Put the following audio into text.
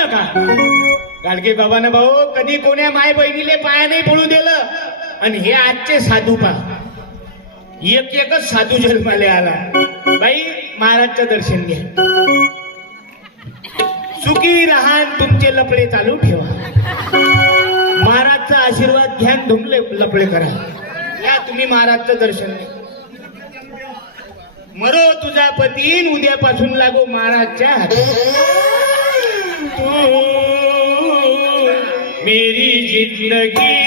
नका. गाडगे बाबानं भाऊ कधी कोण्या माय बहिणीले पाया नाही पडू दिलं. आणि हे आजचे साधू पा एक एकच साधू जन्माले आला. बाई महाराजचं दर्शन घ्या. सुखी राहा, तुमचे लपडे चालू ठेवा. महाराजचा आशीर्वाद घ्या, तुमले लपडे करा. या तुम्ही महाराजचं दर्शन घ्या. मरो तुझा पतीन, उद्यापासून लागो महाराजच्या हाती. तू मेरी जिंदगी